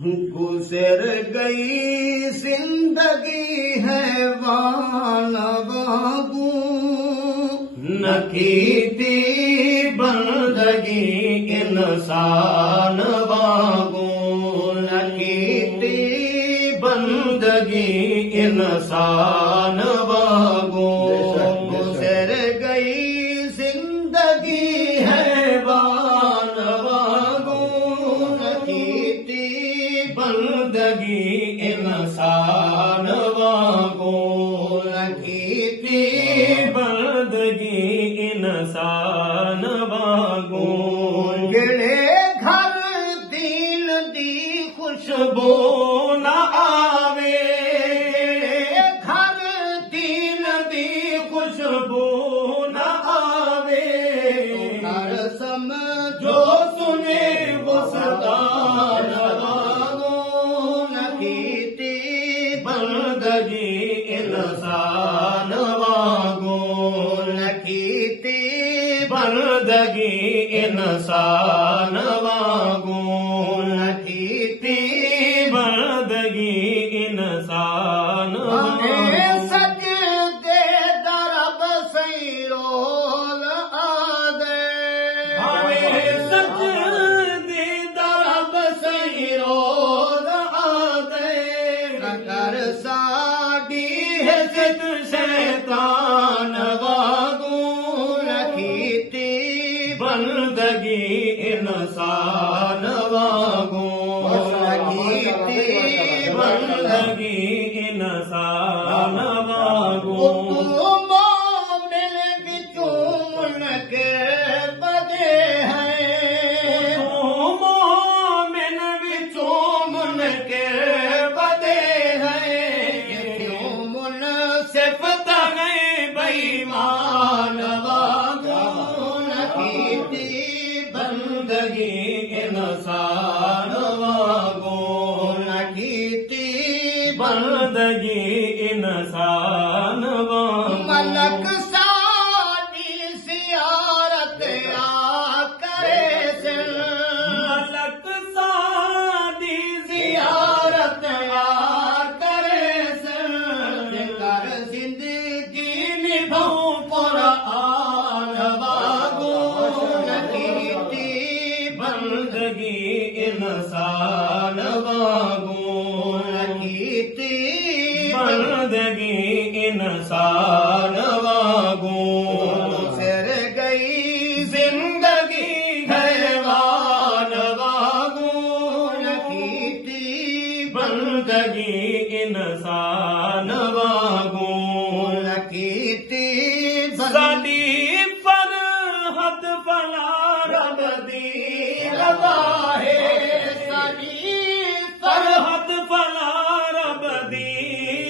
गुजर गई जिंदगी हैवान वागू, न कीती बंदगी इंसान वागू, न कीती बंदगी इंसान वागू। गुजर गई जिंदगी हैवान वागू, न कीती बंदगी इंसान वागू, न कीती बंदगी इंसान वागू। जेड़े घर दीन दी खुशबू न आवे, घर दीन दी खुशबू न आवे, घर समझो सुने वो सदान वागू, न कीती बंदगी इंसान वागू, न कीती बंदगी इंसान वागू, न कीती बंदगी इंसान वागू। सजदे दरब सैरोल आदे, सजदे दरब सैरोल आदे, कर साडी है जिद शैतान वागू, न कीती बंदगी इंसान वागू, न कीती बंदगी इंसान वागू। मोमिन विचों मुनके बदे हैं, मोमिन विचों मुनके बदे हैं, क्यों मुनसिफत गए बेईमान वागू, न कीती बंदगी इंसान वागू, न कीती बंदगी इंसान वागू। मलक साडी ज़ियारत आ करे सिर, मलक साडी ज़ियारत आ करे सिर, कर जिंदगी निभाऊं कुरान वागू, न कीती बंदगी इंसान वागू, न कीती बंदगी इंसान वागू। गुजर गई जिंदगी हैवान वागू, न कीती बंदगी इंसान वागू, न कीती साडी फरहत फला रब दी रज़ा है, साडी फरहत फला रब दी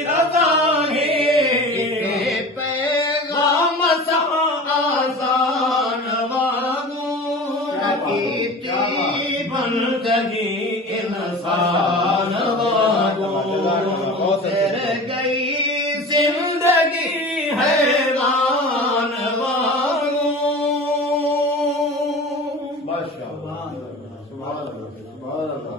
रज़ा है, पैगाम सा आसान वागू, न कीती बंदगी इंसान वागू। गुजर गई जिंदगी हैवान वागू। माशाअल्लाह, सुभान अल्लाह, सुभान अल्लाह।